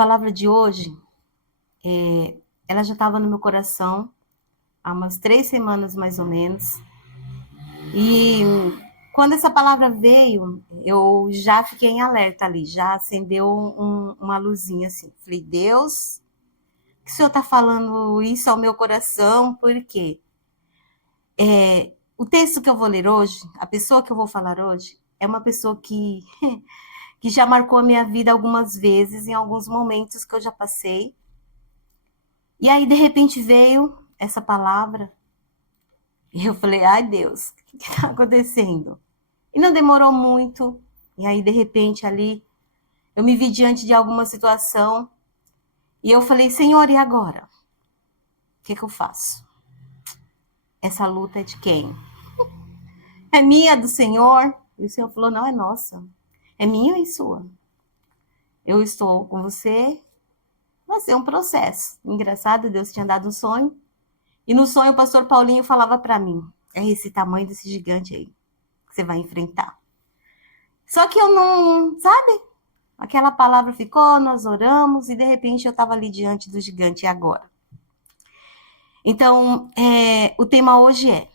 palavra de hoje, ela já estava no meu coração há umas 3 semanas, mais ou menos. E quando essa palavra veio, eu já fiquei em alerta ali, já acendeu uma luzinha assim. Falei, Deus, que o Senhor está falando isso ao meu coração, por quê? O texto que eu vou ler hoje, a pessoa que eu vou falar hoje, é uma pessoa que já marcou a minha vida algumas vezes, em alguns momentos que eu já passei. E aí, de repente, veio essa palavra, e eu falei, ai Deus, o que está acontecendo? E não demorou muito, e aí, de repente, ali, eu me vi diante de alguma situação, e eu falei, Senhor, e agora? O que eu faço? Essa luta é de quem? É minha, do Senhor? E o Senhor falou, não, é nossa. É minha e sua. Eu estou com você, vai ser um processo. Engraçado, Deus tinha dado um sonho, e no sonho o pastor Paulinho falava para mim, é esse tamanho desse gigante aí que você vai enfrentar. Só que eu não, sabe? Aquela palavra ficou, nós oramos e de repente eu estava ali diante do gigante, e agora? Então, o tema hoje é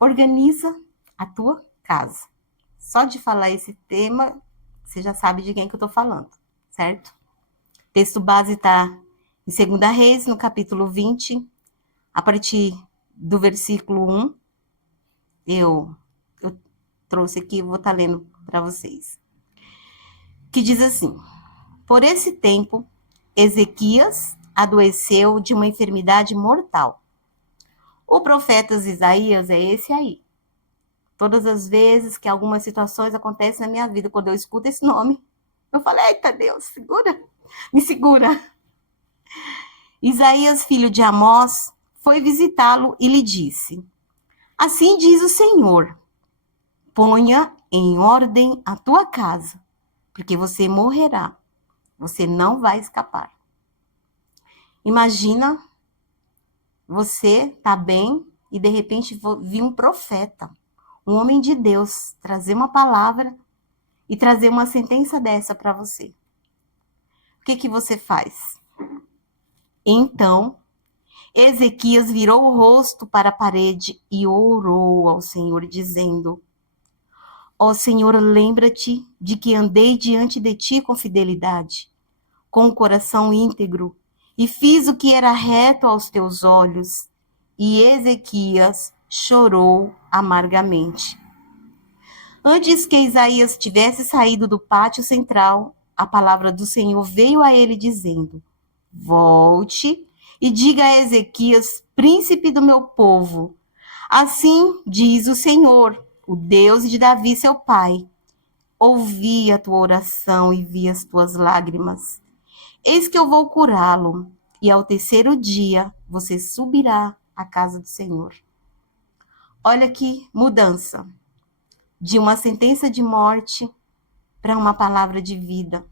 organiza a tua casa. Só de falar esse tema, você já sabe de quem que eu estou falando, certo? O texto base está em 2 Reis, no capítulo 20, a partir do versículo 1. Eu trouxe aqui, vou estar lendo para vocês. Que diz assim: por esse tempo, Ezequias adoeceu de uma enfermidade mortal. O profeta Isaías é esse aí. Todas as vezes que algumas situações acontecem na minha vida, quando eu escuto esse nome, eu falo, eita Deus, segura, me segura. Isaías, filho de Amós, foi visitá-lo e lhe disse, assim diz o Senhor, ponha em ordem a tua casa, porque você morrerá, você não vai escapar. Imagina você tá bem e de repente vir um profeta, um homem de Deus, trazer uma palavra e trazer uma sentença dessa para você. O que você faz? Então, Ezequias virou o rosto para a parede e orou ao Senhor, dizendo, ó Senhor, lembra-te de que andei diante de ti com fidelidade, com o coração íntegro, e fiz o que era reto aos teus olhos. E Ezequias chorou amargamente. Antes que Isaías tivesse saído do pátio central, a palavra do Senhor veio a ele dizendo, volte e diga a Ezequias, príncipe do meu povo, assim diz o Senhor, o Deus de Davi, seu pai, ouvi a tua oração e vi as tuas lágrimas. Eis que eu vou curá-lo, e ao 3º dia você subirá à casa do Senhor. Olha que mudança, de uma sentença de morte para uma palavra de vida,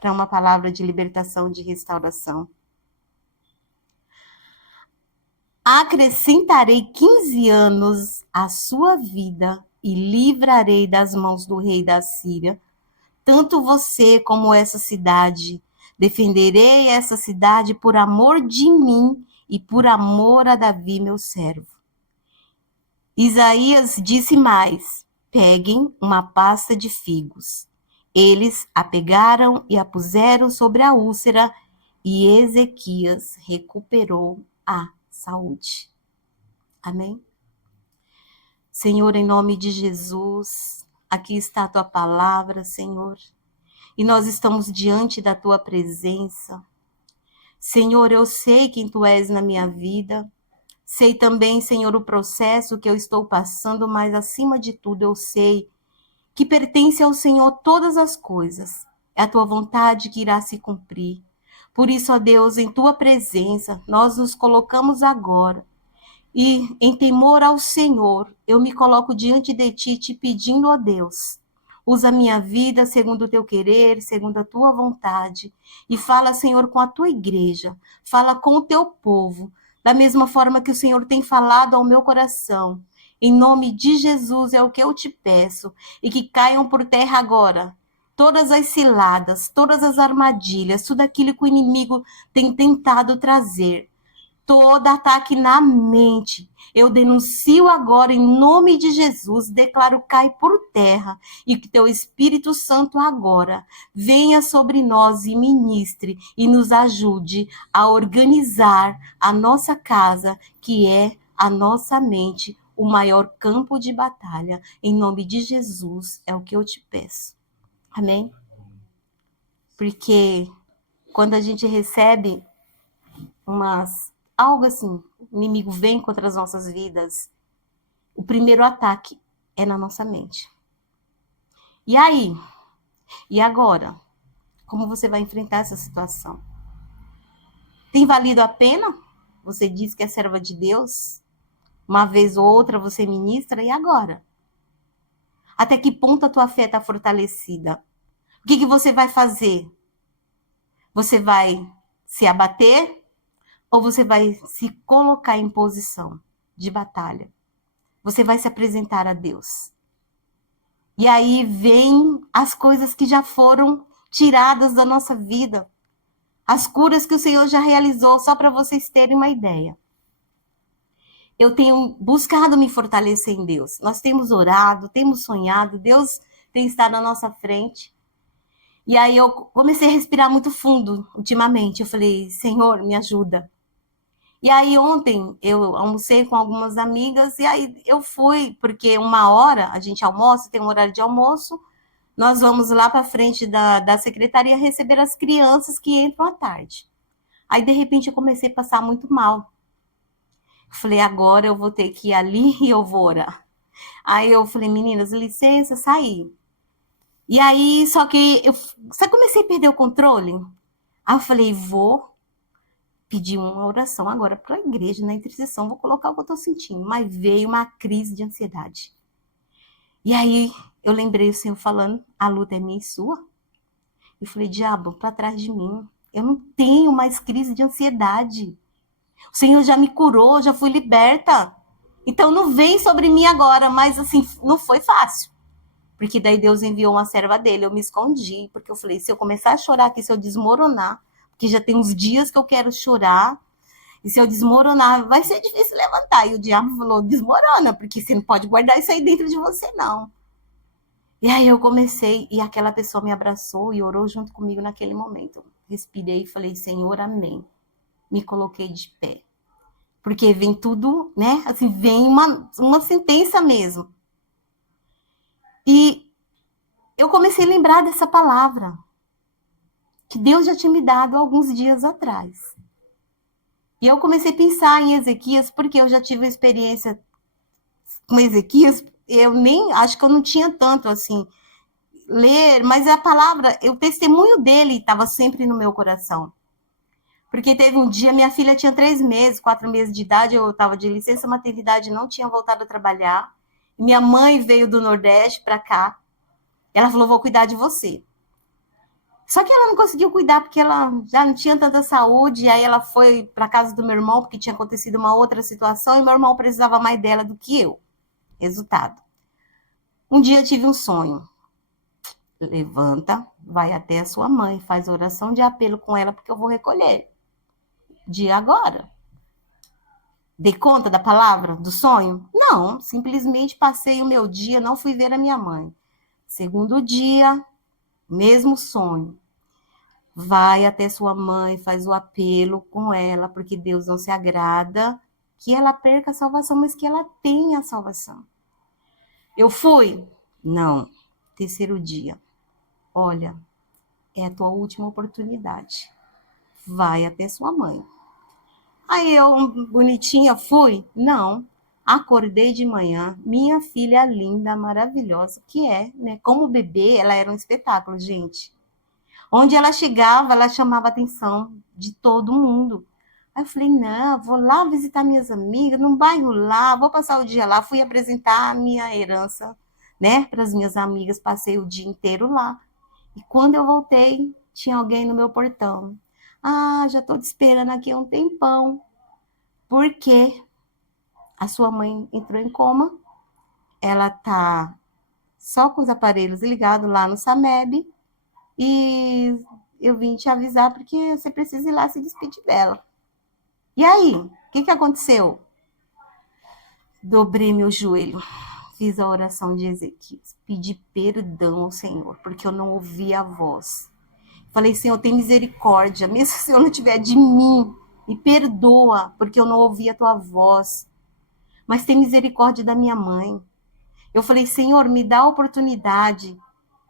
para uma palavra de libertação, de restauração. Acrescentarei 15 anos à sua vida e livrarei das mãos do rei da Síria, tanto você como essa cidade. Defenderei essa cidade por amor de mim e por amor a Davi, meu servo. Isaías disse mais, peguem uma pasta de figos. Eles a pegaram e a puseram sobre a úlcera e Ezequias recuperou a saúde. Amém? Senhor, em nome de Jesus, aqui está a tua palavra, Senhor. E nós estamos diante da tua presença. Senhor, eu sei quem tu és na minha vida. Sei também, Senhor, o processo que eu estou passando, mas acima de tudo eu sei que pertence ao Senhor todas as coisas. É a tua vontade que irá se cumprir. Por isso, ó Deus, em tua presença, nós nos colocamos agora. E em temor ao Senhor, eu me coloco diante de ti, te pedindo, ó Deus, usa a minha vida segundo o teu querer, segundo a tua vontade. E fala, Senhor, com a tua igreja. Fala com o teu povo. Da mesma forma que o Senhor tem falado ao meu coração. Em nome de Jesus é o que eu te peço. E que caiam por terra agora todas as ciladas, todas as armadilhas, tudo aquilo que o inimigo tem tentado trazer, todo ataque na mente, eu denuncio agora em nome de Jesus, declaro cai por terra e que teu Espírito Santo agora venha sobre nós e ministre e nos ajude a organizar a nossa casa, que é a nossa mente, o maior campo de batalha. Em nome de Jesus é o que eu te peço. Amém? Porque quando a gente recebe algo assim, o inimigo vem contra as nossas vidas, o primeiro ataque é na nossa mente. E aí? E agora? Como você vai enfrentar essa situação? Tem valido a pena? Você diz que é serva de Deus? Uma vez ou outra você ministra, e agora? Até que ponto a tua fé está fortalecida? O que você vai fazer? Você vai se abater? Ou você vai se colocar em posição de batalha? Você vai se apresentar a Deus. E aí vem as coisas que já foram tiradas da nossa vida. As curas que o Senhor já realizou, só para vocês terem uma ideia. Eu tenho buscado me fortalecer em Deus. Nós temos orado, temos sonhado, Deus tem estado à nossa frente. E aí eu comecei a respirar muito fundo ultimamente. Eu falei, Senhor, me ajuda. E aí ontem eu almocei com algumas amigas e aí eu fui, porque 1 hora a gente almoça, tem um horário de almoço, nós vamos lá para frente da secretaria receber as crianças que entram à tarde. Aí, de repente, eu comecei a passar muito mal. Falei, agora eu vou ter que ir ali e eu vou orar. Aí eu falei, meninas, licença, saí. E aí, só que eu comecei a perder o controle. Aí eu falei, vou pedir uma oração agora para a igreja, na intercessão, vou colocar o que eu estou sentindo. Mas veio uma crise de ansiedade. E aí eu lembrei o Senhor falando, a luta é minha e sua. E falei, diabo, para trás de mim. Eu não tenho mais crise de ansiedade. O Senhor já me curou, já fui liberta. Então não vem sobre mim agora, mas assim, não foi fácil. Porque daí Deus enviou uma serva dele, eu me escondi, porque eu falei, se eu começar a chorar aqui, se eu desmoronar, porque já tem uns dias que eu quero chorar, e se eu desmoronar, vai ser difícil levantar. E o diabo falou, desmorona, porque você não pode guardar isso aí dentro de você, não. E aí eu comecei, e aquela pessoa me abraçou e orou junto comigo naquele momento. Respirei e falei, Senhor, amém. Me coloquei de pé. Porque vem tudo, né? Assim, vem uma sentença mesmo. E eu comecei a lembrar dessa palavra que Deus já tinha me dado alguns dias atrás. E eu comecei a pensar em Ezequias, porque eu já tive uma experiência com Ezequias, eu nem, acho que eu não tinha tanto, assim, ler, mas a palavra, o testemunho dele estava sempre no meu coração. Porque teve um dia, minha filha tinha 3 meses, 4 meses de idade, eu estava de licença maternidade, não tinha voltado a trabalhar. Minha mãe veio do Nordeste para cá. Ela falou, vou cuidar de você. Só que ela não conseguiu cuidar porque ela já não tinha tanta saúde. E aí ela foi para casa do meu irmão porque tinha acontecido uma outra situação e meu irmão precisava mais dela do que eu. Resultado. Um dia eu tive um sonho. Levanta, vai até a sua mãe, faz oração de apelo com ela porque eu vou recolher. Dia agora. Dei conta da palavra, do sonho? Não, simplesmente passei o meu dia, não fui ver a minha mãe. Segundo dia, mesmo sonho. Vai até sua mãe, faz o apelo com ela, porque Deus não se agrada que ela perca a salvação, mas que ela tenha a salvação. Eu fui? Não. Terceiro dia. Olha, é a tua última oportunidade. Vai até sua mãe. Aí eu, bonitinha, fui? Não. Acordei de manhã, minha filha linda, maravilhosa, que é, né? Como bebê, ela era um espetáculo, gente. Onde ela chegava, ela chamava a atenção de todo mundo. Aí eu falei, não, vou lá visitar minhas amigas, num bairro lá, vou passar o dia lá. Fui apresentar a minha herança, né, para as minhas amigas, passei o dia inteiro lá. E quando eu voltei, tinha alguém no meu portão. Ah, já estou te esperando aqui há um tempão. Porque a sua mãe entrou em coma, ela tá só com os aparelhos ligados lá no SAMEB, e eu vim te avisar porque você precisa ir lá se despedir dela. E aí, o que aconteceu? Dobrei meu joelho, fiz a oração de Ezequias, pedi perdão ao Senhor, porque eu não ouvi a voz. Falei, Senhor, tem misericórdia, mesmo se eu não tiver de mim, me perdoa, porque eu não ouvi a tua voz. Mas tem misericórdia da minha mãe. Eu falei, Senhor, me dá a oportunidade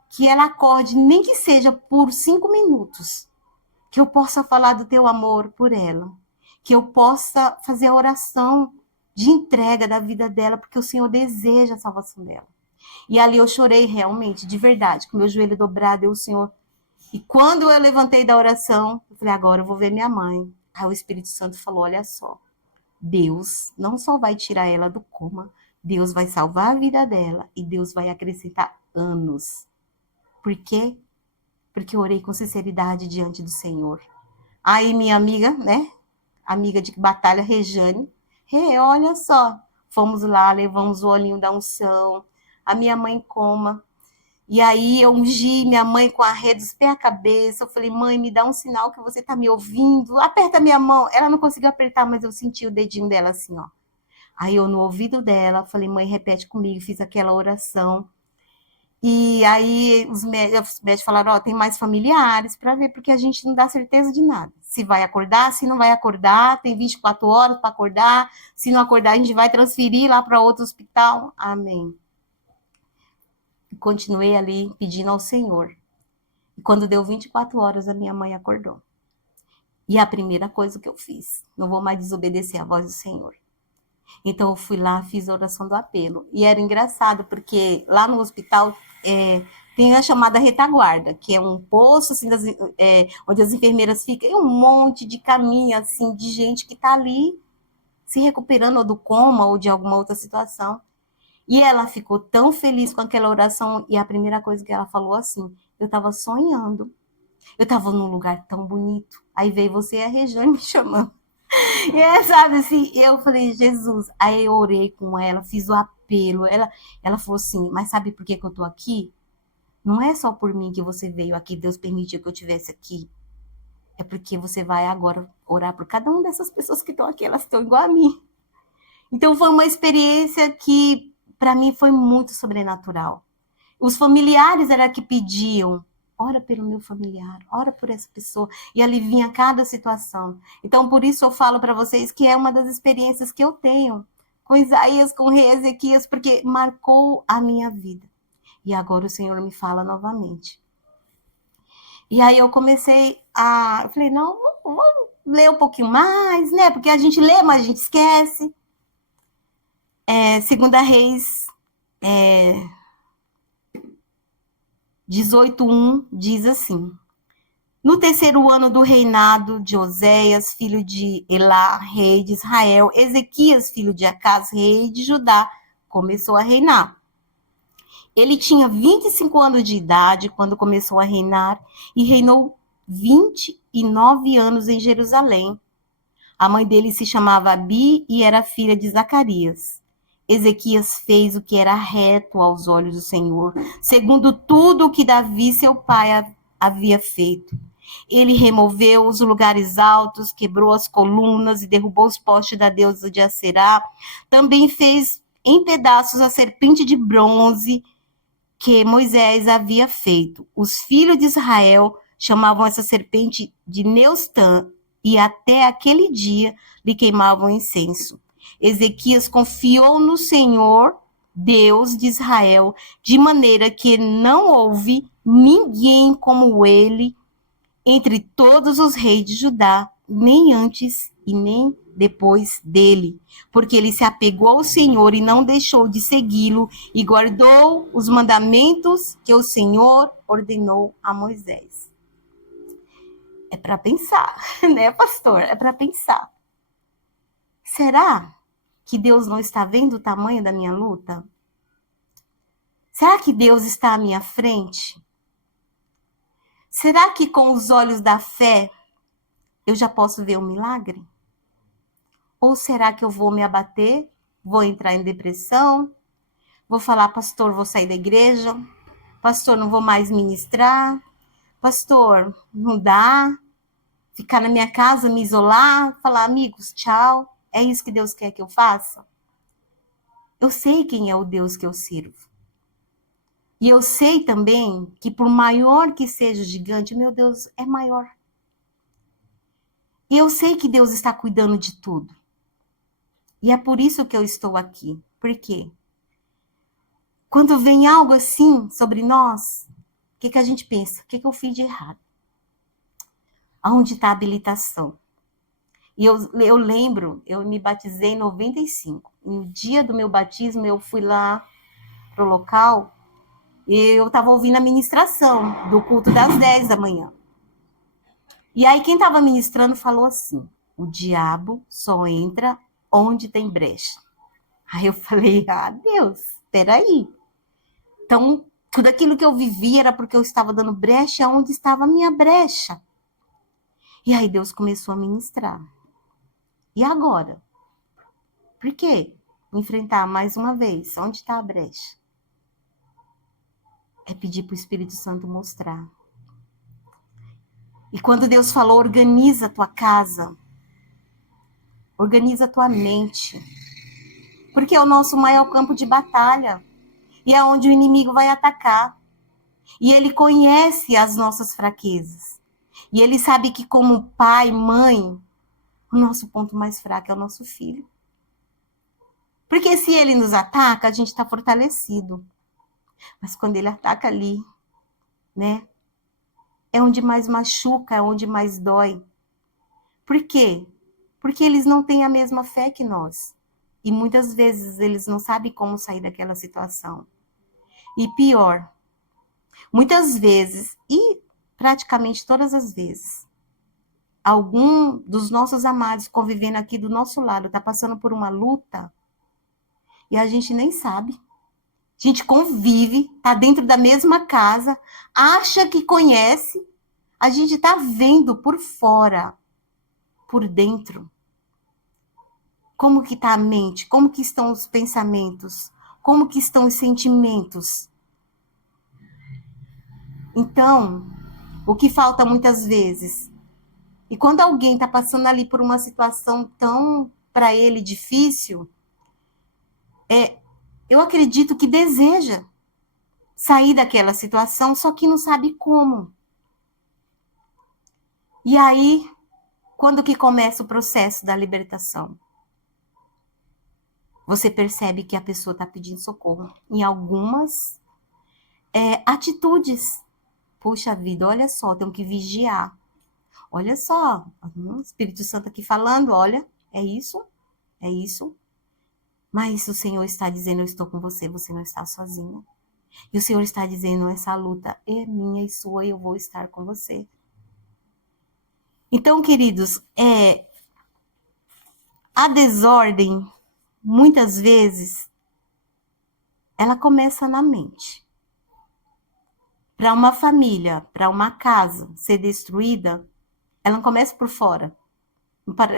que ela acorde, nem que seja por 5 minutos, que eu possa falar do teu amor por ela, que eu possa fazer a oração de entrega da vida dela, porque o Senhor deseja a salvação dela. E ali eu chorei realmente, de verdade, com meu joelho dobrado, e o Senhor. E quando eu levantei da oração, eu falei, agora eu vou ver minha mãe. Aí o Espírito Santo falou, olha só, Deus não só vai tirar ela do coma, Deus vai salvar a vida dela e Deus vai acrescentar anos. Por quê? Porque eu orei com sinceridade diante do Senhor. Aí minha amiga, né? Amiga de batalha, Rejane, olha só, fomos lá, levamos o olhinho da unção, a minha mãe em coma. E aí eu ungi minha mãe com a rede dos pés à cabeça. Eu falei, mãe, me dá um sinal que você tá me ouvindo. Aperta minha mão. Ela não conseguiu apertar, mas eu senti o dedinho dela assim, ó. Aí eu no ouvido dela, falei, mãe, repete comigo. Fiz aquela oração. E aí os médicos falaram, ó, tem mais familiares para ver, porque a gente não dá certeza de nada. Se vai acordar, se não vai acordar, tem 24 horas para acordar. Se não acordar, a gente vai transferir lá para outro hospital. Amém. E continuei ali pedindo ao Senhor. E quando deu 24 horas, a minha mãe acordou. E a primeira coisa que eu fiz, não vou mais desobedecer a voz do Senhor. Então eu fui lá, fiz a oração do apelo. E era engraçado, porque lá no hospital tem a chamada retaguarda, que é um poço assim, onde as enfermeiras ficam, e um monte de caminho assim, de gente que está ali se recuperando ou do coma ou de alguma outra situação. E ela ficou tão feliz com aquela oração, e a primeira coisa que ela falou assim, eu estava sonhando, eu estava num lugar tão bonito, aí veio você e a Rejane me chamando. E sabe assim, eu falei, Jesus, aí eu orei com ela, fiz o apelo, ela falou assim, mas sabe por que eu tô aqui? Não é só por mim que você veio aqui, Deus permitiu que eu estivesse aqui, é porque você vai agora orar por cada uma dessas pessoas que estão aqui, elas estão igual a mim. Então foi uma experiência que para mim foi muito sobrenatural. Os familiares era que pediam, ora pelo meu familiar, ora por essa pessoa, e ali vinha cada situação. Então, por isso eu falo para vocês que é uma das experiências que eu tenho com Isaías, com o rei Ezequias, porque marcou a minha vida. E agora o Senhor me fala novamente. E aí eu comecei eu falei, não, vamos ler um pouquinho mais, né? Porque a gente lê, mas a gente esquece. Segunda Reis 18:1 diz assim: no terceiro ano do reinado de Oséias, filho de Elá, rei de Israel, Ezequias, filho de Acás, rei de Judá, começou a reinar. Ele tinha 25 anos de idade quando começou a reinar e reinou 29 anos em Jerusalém. A mãe dele se chamava Abi e era filha de Zacarias. Ezequias fez o que era reto aos olhos do Senhor, segundo tudo o que Davi, seu pai, havia feito. Ele removeu os lugares altos, quebrou as colunas e derrubou os postes da deusa de Aserá. Também fez em pedaços a serpente de bronze que Moisés havia feito. Os filhos de Israel chamavam essa serpente de Neustã e até aquele dia lhe queimavam incenso. Ezequias confiou no Senhor, Deus de Israel, de maneira que não houve ninguém como ele entre todos os reis de Judá, nem antes e nem depois dele, porque ele se apegou ao Senhor e não deixou de segui-lo e guardou os mandamentos que o Senhor ordenou a Moisés. É para pensar, né, pastor? É para pensar. Será que Deus não está vendo o tamanho da minha luta? Será que Deus está à minha frente? Será que com os olhos da fé eu já posso ver o milagre? Ou será que eu vou me abater? Vou entrar em depressão? Vou falar, pastor, vou sair da igreja? Pastor, não vou mais ministrar? pastor, não dá ficar na minha casa, me isolar, falar, amigos, tchau. É isso que Deus quer que eu faça? Eu sei quem é o Deus que eu sirvo. E eu sei também que por maior que seja o gigante, meu Deus é maior. E eu sei que Deus está cuidando de tudo. E é por isso que eu estou aqui. Por quê? Quando vem algo assim sobre nós, o que a gente pensa? O que eu fiz de errado? Aonde está a habilitação? E eu lembro, eu me batizei em 95. No dia do meu batismo, eu fui lá pro local e eu estava ouvindo a ministração do culto das 10 da manhã. E aí quem estava ministrando falou assim, o diabo só entra onde tem brecha. Aí eu falei, Deus, peraí. Então, tudo aquilo que eu vivia era porque eu estava dando brecha onde estava a minha brecha. E aí Deus começou a ministrar. E agora? Por quê? Enfrentar mais uma vez. Onde está a brecha? É pedir para o Espírito Santo mostrar. E quando Deus falou, organiza a tua casa. Organiza a tua mente. Porque é o nosso maior campo de batalha. E é onde o inimigo vai atacar. E ele conhece as nossas fraquezas. E ele sabe que como pai, mãe, o nosso ponto mais fraco é o nosso filho. Porque se ele nos ataca, a gente está fortalecido. Mas quando ele ataca ali, né? É onde mais machuca, é onde mais dói. Por quê? Porque eles não têm a mesma fé que nós. E muitas vezes eles não sabem como sair daquela situação. E pior, muitas vezes, e praticamente todas as vezes, algum dos nossos amados convivendo aqui do nosso lado está passando por uma luta e a gente nem sabe. A gente convive, está dentro da mesma casa, acha que conhece, a gente está vendo por fora, por dentro. Como que está a mente? Como que estão os pensamentos? Como que estão os sentimentos? Então, o que falta muitas vezes? E quando alguém está passando ali por uma situação tão, para ele, difícil, eu acredito que deseja sair daquela situação, só que não sabe como. E aí, quando que começa o processo da libertação? Você percebe que a pessoa está pedindo socorro em algumas atitudes. Puxa vida, olha só, tenho que vigiar. Olha só, o Espírito Santo aqui falando, olha, é isso. Mas o Senhor está dizendo, eu estou com você, você não está sozinha. E o Senhor está dizendo, essa luta é minha e sua, e eu vou estar com você. Então, queridos, a desordem, muitas vezes, ela começa na mente. Para uma família, para uma casa ser destruída, ela não começa por fora.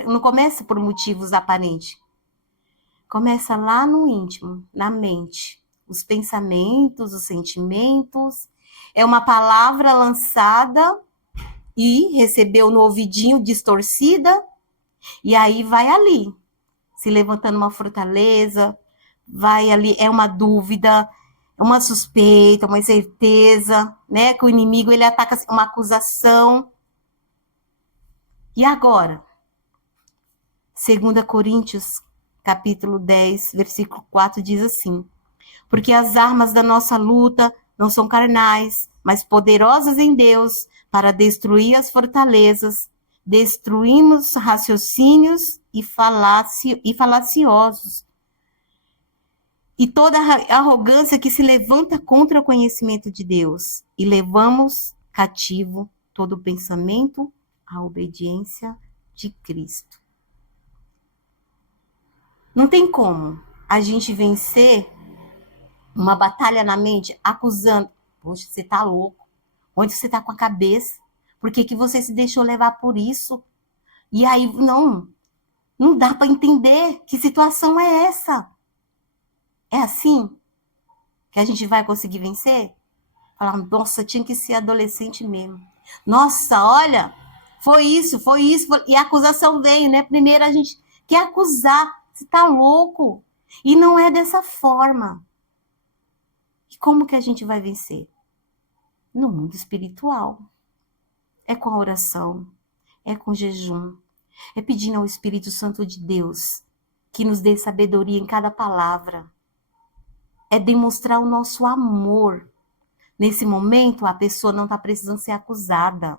Não começa por motivos aparentes. Começa lá no íntimo, na mente. Os pensamentos, os sentimentos. É uma palavra lançada e recebeu no ouvidinho distorcida. E aí vai ali, se levantando uma fortaleza, vai ali, é uma dúvida, uma suspeita, uma incerteza, né? Que o inimigo, ele ataca uma acusação. E agora? 2 Coríntios, capítulo 10, versículo 4, diz assim, porque as armas da nossa luta não são carnais, mas poderosas em Deus para destruir as fortalezas, destruímos raciocínios e falaciosos, e toda arrogância que se levanta contra o conhecimento de Deus, e levamos cativo todo pensamento à obediência de Cristo. Não tem como a gente vencer uma batalha na mente acusando, poxa, você tá louco, onde você tá com a cabeça, por que você se deixou levar por isso? E aí, não dá para entender que situação é essa. É assim que a gente vai conseguir vencer? Falar, nossa, tinha que ser adolescente mesmo. Nossa, olha, foi isso. E a acusação veio, né? Primeiro a gente quer acusar. Você tá louco? E não é dessa forma. E como que a gente vai vencer? No mundo espiritual. É com a oração, é com o jejum, é pedindo ao Espírito Santo de Deus que nos dê sabedoria em cada palavra. É demonstrar o nosso amor. Nesse momento, a pessoa não está precisando ser acusada.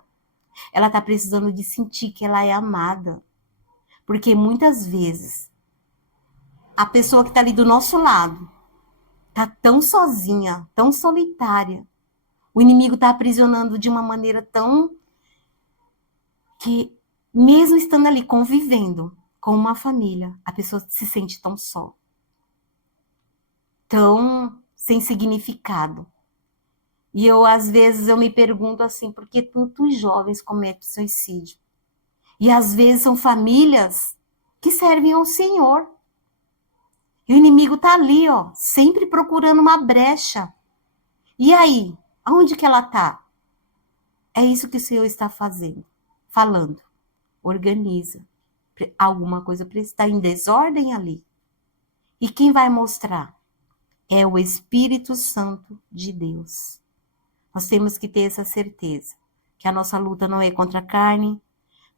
Ela está precisando de sentir que ela é amada. Porque muitas vezes, a pessoa que está ali do nosso lado está tão sozinha, tão solitária. O inimigo está aprisionando de uma maneira tão que, mesmo estando ali convivendo com uma família, a pessoa se sente tão só, tão sem significado. E às vezes, eu me pergunto assim, por que tantos jovens cometem suicídio? E às vezes são famílias que servem ao Senhor. E o inimigo está ali, ó, sempre procurando uma brecha. E aí, aonde que ela está? É isso que o Senhor está falando. Organiza. Alguma coisa está em desordem ali. E quem vai mostrar? É o Espírito Santo de Deus. Nós temos que ter essa certeza, que a nossa luta não é contra a carne,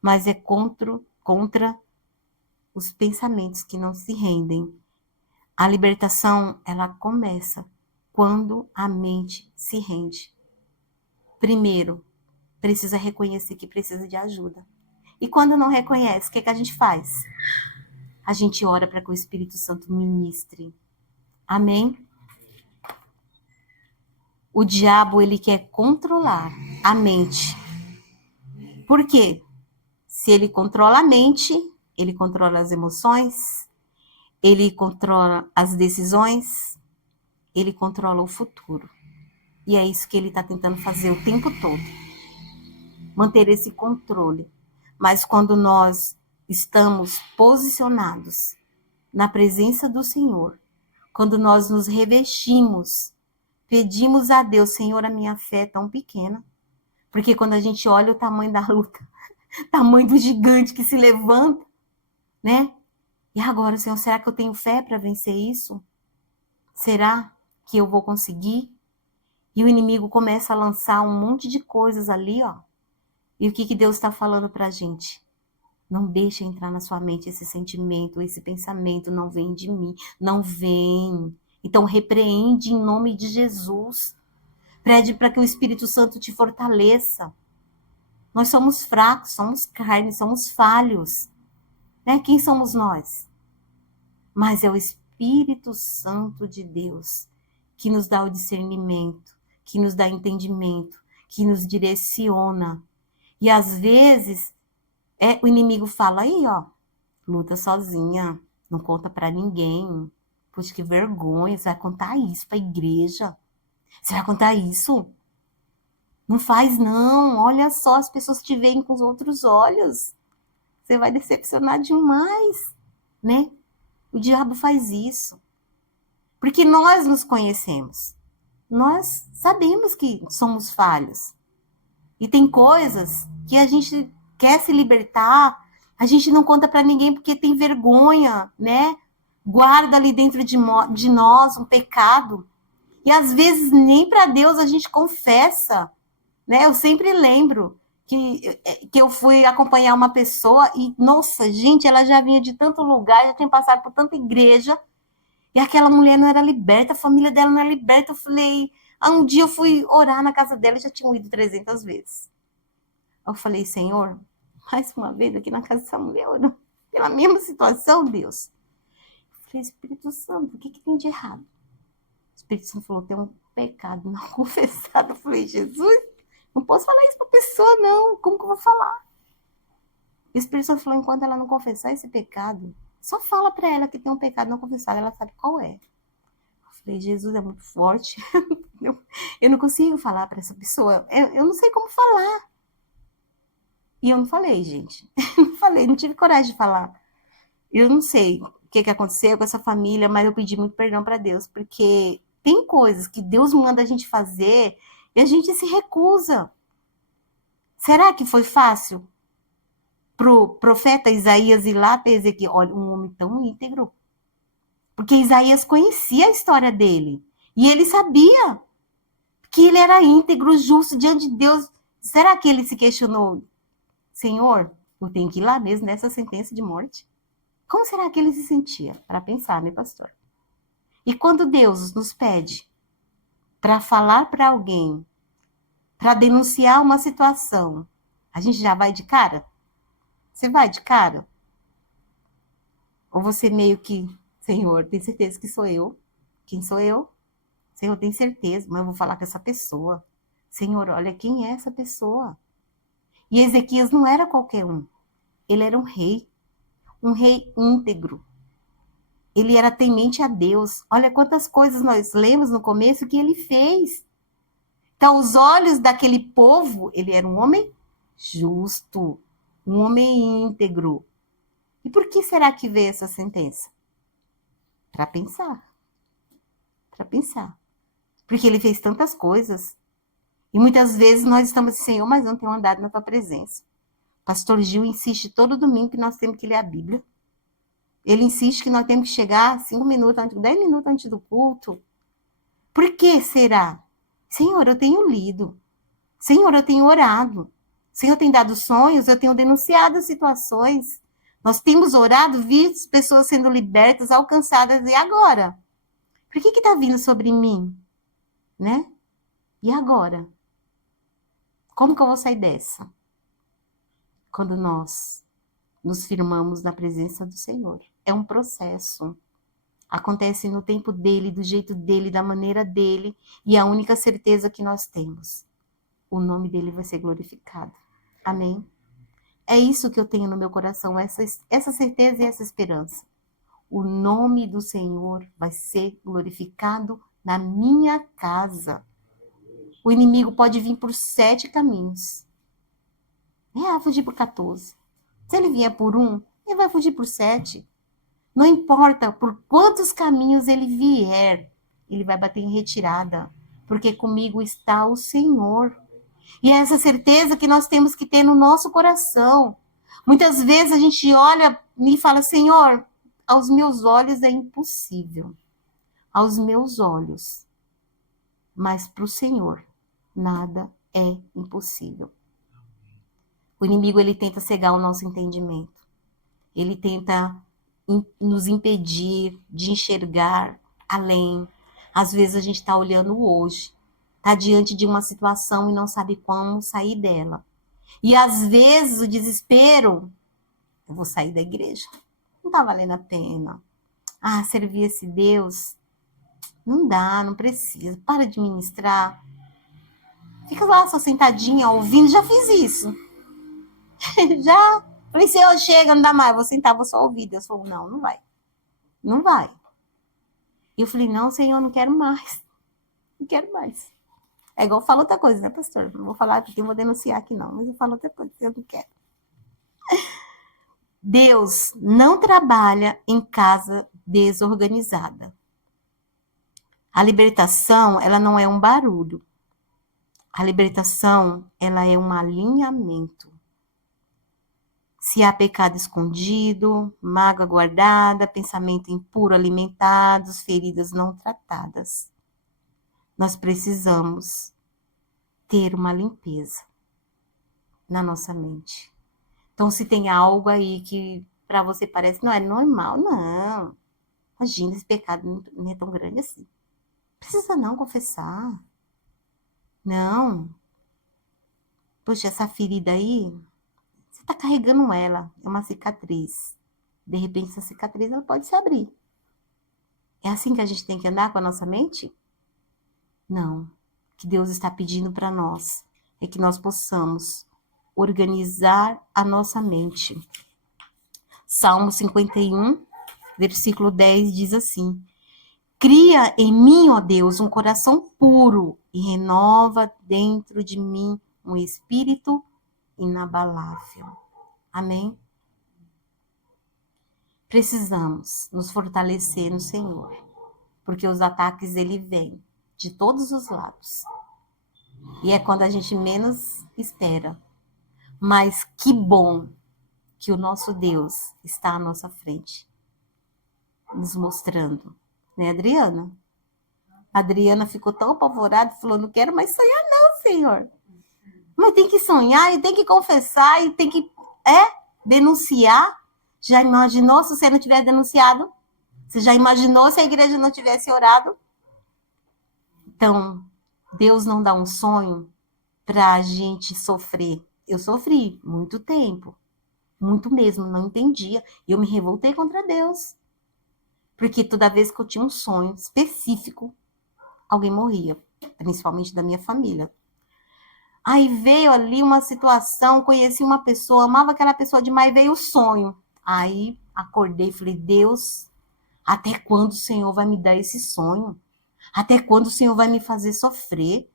mas é contra os pensamentos que não se rendem. A libertação, ela começa quando a mente se rende. Primeiro, precisa reconhecer que precisa de ajuda. E quando não reconhece, o que a gente faz? A gente ora para que o Espírito Santo ministre. Amém? O diabo, ele quer controlar a mente. Por quê? Se ele controla a mente, ele controla as emoções, ele controla as decisões, ele controla o futuro. E é isso que ele está tentando fazer o tempo todo. Manter esse controle. Mas quando nós estamos posicionados na presença do Senhor, quando nós nos revestimos, pedimos a Deus, Senhor, a minha fé é tão pequena. Porque quando a gente olha o tamanho da luta, o tamanho do gigante que se levanta, né? E agora, Senhor, será que eu tenho fé para vencer isso? Será que eu vou conseguir? E o inimigo começa a lançar um monte de coisas ali, ó. E o que Deus está falando para a gente? Não deixa entrar na sua mente esse sentimento, esse pensamento, não vem de mim, não vem. Então repreende em nome de Jesus. Pede para que o Espírito Santo te fortaleça. Nós somos fracos, somos carne, somos falhos. Né? Quem somos nós? Mas é o Espírito Santo de Deus que nos dá o discernimento, que nos dá entendimento, que nos direciona. E às vezes o inimigo fala aí, ó, luta sozinha, não conta para ninguém. Puxa, que vergonha, você vai contar isso para a igreja? Você vai contar isso? Não faz não, olha só, as pessoas te veem com os outros olhos. Você vai decepcionar demais, né? O diabo faz isso. Porque nós nos conhecemos. Nós sabemos que somos falhos. E tem coisas que a gente quer se libertar, a gente não conta para ninguém porque tem vergonha, né? Guarda ali dentro de nós um pecado. E às vezes nem para Deus a gente confessa, né? Eu sempre lembro que eu fui acompanhar uma pessoa e, nossa, gente, ela já vinha de tanto lugar, já tinha passado por tanta igreja, e aquela mulher não era liberta, a família dela não era liberta. Eu falei, um dia eu fui orar na casa dela e já tinham ido 300 vezes. Eu falei, Senhor, mais uma vez aqui na casa dessa mulher, orando pela mesma situação, Deus. Eu falei, Espírito Santo, o que tem de errado? O Espírito Santo falou, tem um pecado não confessado. Eu falei, Jesus, não posso falar isso pra pessoa, não. Como que eu vou falar? O Espírito Santo falou, enquanto ela não confessar esse pecado, só fala pra ela que tem um pecado não confessado, ela sabe qual é. Eu falei, Jesus é muito forte. Eu não consigo falar pra essa pessoa. Eu não sei como falar. E eu não falei, gente. Não falei, não tive coragem de falar. Eu não sei o que aconteceu com essa família, mas eu pedi muito perdão para Deus, porque tem coisas que Deus manda a gente fazer E a gente se recusa. Será que foi fácil pro profeta Isaías ir lá para Ezequiel? Olha, um homem tão íntegro. Porque Isaías conhecia a história dele. E ele sabia que ele era íntegro, justo diante de Deus. Será que ele se questionou? Senhor, eu tenho que ir lá mesmo nessa sentença de morte? Como será que ele se sentia? Para pensar, né, pastor? E quando Deus nos pede para falar para alguém, para denunciar uma situação, a gente já vai de cara? Você vai de cara? Ou você meio que, Senhor, tem certeza que sou eu? Quem sou eu? Senhor, tem certeza, mas eu vou falar com essa pessoa. Senhor, olha quem é essa pessoa. E Ezequias não era qualquer um. Ele era um rei íntegro. Ele era temente a Deus. Olha quantas coisas nós lemos no começo que ele fez. Então, os olhos daquele povo, ele era um homem justo, um homem íntegro. E por que será que veio essa sentença? Para pensar. Para pensar. Porque ele fez tantas coisas. E muitas vezes nós estamos assim, Senhor, mas não tenho andado na tua presença. Pastor Gil insiste todo domingo que nós temos que ler a Bíblia. Ele insiste que nós temos que chegar 5 minutos, 10 minutos antes do culto. Por que será? Senhor, eu tenho lido. Senhor, eu tenho orado. Senhor, tem dado sonhos, eu tenho denunciado situações. Nós temos orado, visto pessoas sendo libertas, alcançadas. E agora? Por que está vindo sobre mim? Né? E agora? Como que eu vou sair dessa? Quando nós nos firmamos na presença do Senhor. É um processo. Acontece no tempo dele, do jeito dele, da maneira dele. E a única certeza que nós temos, o nome dele vai ser glorificado. Amém? É isso que eu tenho no meu coração, essa certeza e essa esperança. O nome do Senhor vai ser glorificado na minha casa. O inimigo pode vir por 7 caminhos. Vai fugir por 14. Se ele vier por 1, ele vai fugir por 7. Não importa por quantos caminhos ele vier, ele vai bater em retirada, porque comigo está o Senhor. E é essa certeza que nós temos que ter no nosso coração. Muitas vezes a gente olha e fala, Senhor, aos meus olhos é impossível. Aos meus olhos. Mas para o Senhor, nada é impossível. O inimigo, ele tenta cegar o nosso entendimento. Ele tenta nos impedir de enxergar além. Às vezes a gente está olhando hoje, está diante de uma situação e não sabe como sair dela. E às vezes o desespero, eu vou sair da igreja, não está valendo a pena. Servir esse Deus, não dá, não precisa, para de ministrar. Fica lá só sentadinha ouvindo, já fiz isso. Já. Falei, Senhor, chega, não dá mais, vou sentar, vou só ouvir. Deus falou, não vai. Não vai. E eu falei, não, Senhor, não quero mais. Não quero mais. É igual eu falo outra coisa, né, pastor? Não vou falar aqui, não vou denunciar aqui não, mas eu falo outra coisa, eu não quero. Deus não trabalha em casa desorganizada. A libertação, ela não é um barulho. A libertação, ela é um alinhamento. Se há pecado escondido, mágoa guardada, pensamento impuro alimentados, feridas não tratadas, nós precisamos ter uma limpeza na nossa mente. Então, se tem algo aí que para você parece não é normal, não. Imagina, esse pecado não é tão grande assim. Não precisa não confessar. Não. Poxa, essa ferida aí, você está carregando ela, é uma cicatriz. De repente, essa cicatriz ela pode se abrir. É assim que a gente tem que andar com a nossa mente? Não. O que Deus está pedindo para nós é que nós possamos organizar a nossa mente. Salmo 51, versículo 10 diz assim: Cria em mim, ó Deus, um coração puro e renova dentro de mim um espírito inabalável. Amém? Precisamos nos fortalecer no Senhor, porque os ataques ele vêm de todos os lados. E é quando a gente menos espera. Mas que bom que o nosso Deus está à nossa frente, nos mostrando. Né, Adriana? A Adriana ficou tão apavorada e falou, não quero mais sonhar não, Senhor. Mas tem que sonhar e tem que confessar e tem que denunciar. Já imaginou se você não tivesse denunciado? Você já imaginou se a igreja não tivesse orado? Então, Deus não dá um sonho para a gente sofrer. Eu sofri muito tempo, muito mesmo, não entendia. Eu me revoltei contra Deus. Porque toda vez que eu tinha um sonho específico, alguém morria, principalmente da minha família. Aí veio ali uma situação, conheci uma pessoa, amava aquela pessoa demais, veio o sonho. Aí acordei e falei, Deus, até quando o Senhor vai me dar esse sonho? Até quando o Senhor vai me fazer sofrer?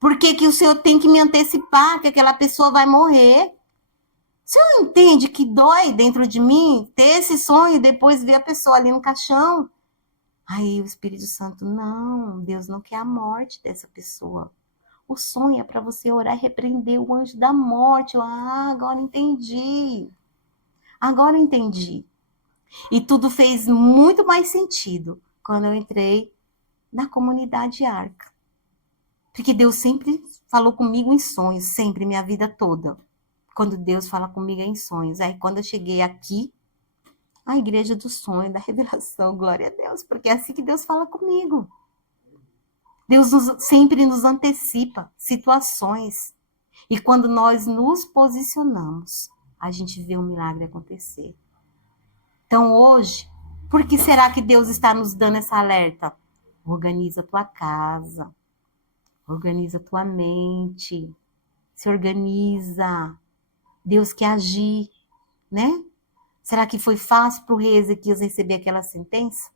Por que o Senhor tem que me antecipar que aquela pessoa vai morrer? O Senhor entende que dói dentro de mim ter esse sonho e depois ver a pessoa ali no caixão? Aí o Espírito Santo, não, Deus não quer a morte dessa pessoa. O sonho é para você orar e repreender o anjo da morte. Agora entendi. Agora entendi. E tudo fez muito mais sentido quando eu entrei na comunidade Arca. Porque Deus sempre falou comigo em sonhos, sempre, minha vida toda. Quando Deus fala comigo é em sonhos. Aí quando eu cheguei aqui, a igreja do sonho, da revelação, glória a Deus, porque é assim que Deus fala comigo. Deus sempre nos antecipa situações. E quando nós nos posicionamos, a gente vê um milagre acontecer. Então hoje, por que será que Deus está nos dando essa alerta? Organiza a tua casa, organiza a tua mente, se organiza. Deus quer agir, né? Será que foi fácil para o rei Ezequias receber aquela sentença?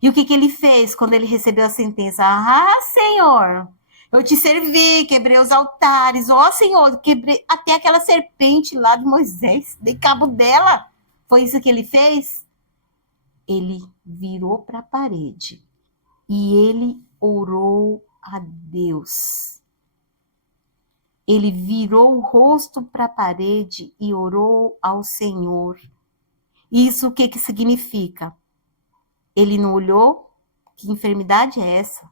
E o que ele fez quando ele recebeu a sentença? Senhor, eu te servi, quebrei os altares. Senhor, quebrei até aquela serpente lá de Moisés, dei cabo dela. Foi isso que ele fez? Ele virou para a parede e ele orou a Deus. Ele virou o rosto para a parede e orou ao Senhor. Isso o que significa? Ele não olhou? Que enfermidade é essa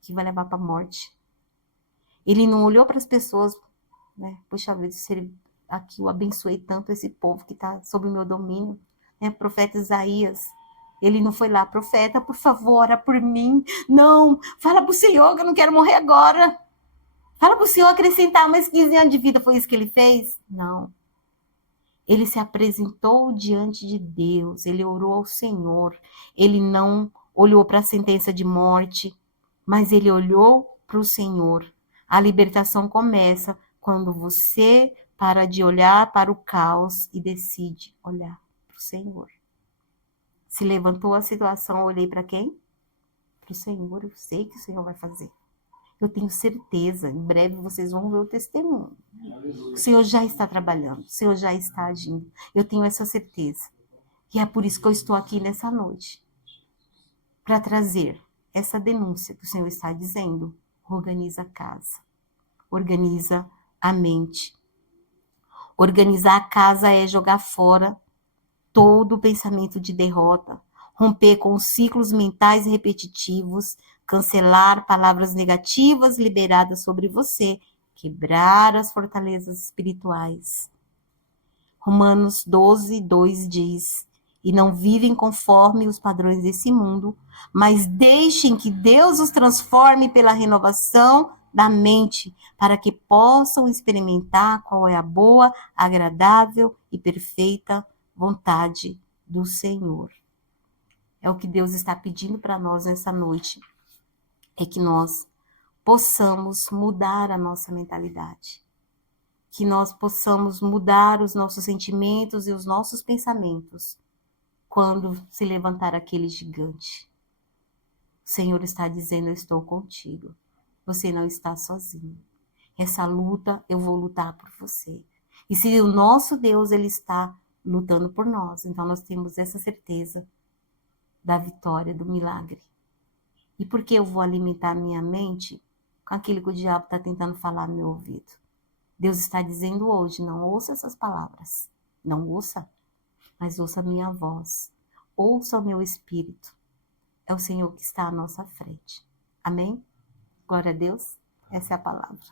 que vai levar para a morte? Ele não olhou para as pessoas, né? Poxa vida, aqui eu abençoei tanto esse povo que está sob o meu domínio, né? Profeta Isaías, ele não foi lá, profeta, por favor, ora por mim. Não, fala para o Senhor que eu não quero morrer agora. Fala para o Senhor acrescentar mais 15 anos de vida, foi isso que ele fez? Não. Ele se apresentou diante de Deus, ele orou ao Senhor, ele não olhou para a sentença de morte, mas ele olhou para o Senhor. A libertação começa quando você para de olhar para o caos e decide olhar para o Senhor. Se levantou a situação, eu olhei para quem? Para o Senhor, eu sei que o Senhor vai fazer. Eu tenho certeza, em breve vocês vão ver o testemunho. O Senhor já está trabalhando, o Senhor já está agindo. Eu tenho essa certeza. E é por isso que eu estou aqui nessa noite. Para trazer essa denúncia que o Senhor está dizendo. Organiza a casa. Organiza a mente. Organizar a casa é jogar fora todo o pensamento de derrota, romper com os ciclos mentais repetitivos, cancelar palavras negativas liberadas sobre você, quebrar as fortalezas espirituais. Romanos 12, 2 diz, e não vivem conforme os padrões desse mundo, mas deixem que Deus os transforme pela renovação da mente, para que possam experimentar qual é a boa, agradável e perfeita vontade do Senhor. É o que Deus está pedindo para nós nessa noite, é que nós possamos mudar a nossa mentalidade, que nós possamos mudar os nossos sentimentos e os nossos pensamentos quando se levantar aquele gigante. O Senhor está dizendo, eu estou contigo, você não está sozinho. Essa luta, eu vou lutar por você. E se o nosso Deus, ele está lutando por nós, então nós temos essa certeza da vitória, do milagre. E por que eu vou alimentar minha mente com aquilo que o diabo está tentando falar no meu ouvido. Deus está dizendo hoje, não ouça essas palavras. Não ouça, mas ouça a minha voz. Ouça o meu espírito. É o Senhor que está à nossa frente. Amém? Glória a Deus. Essa é a palavra.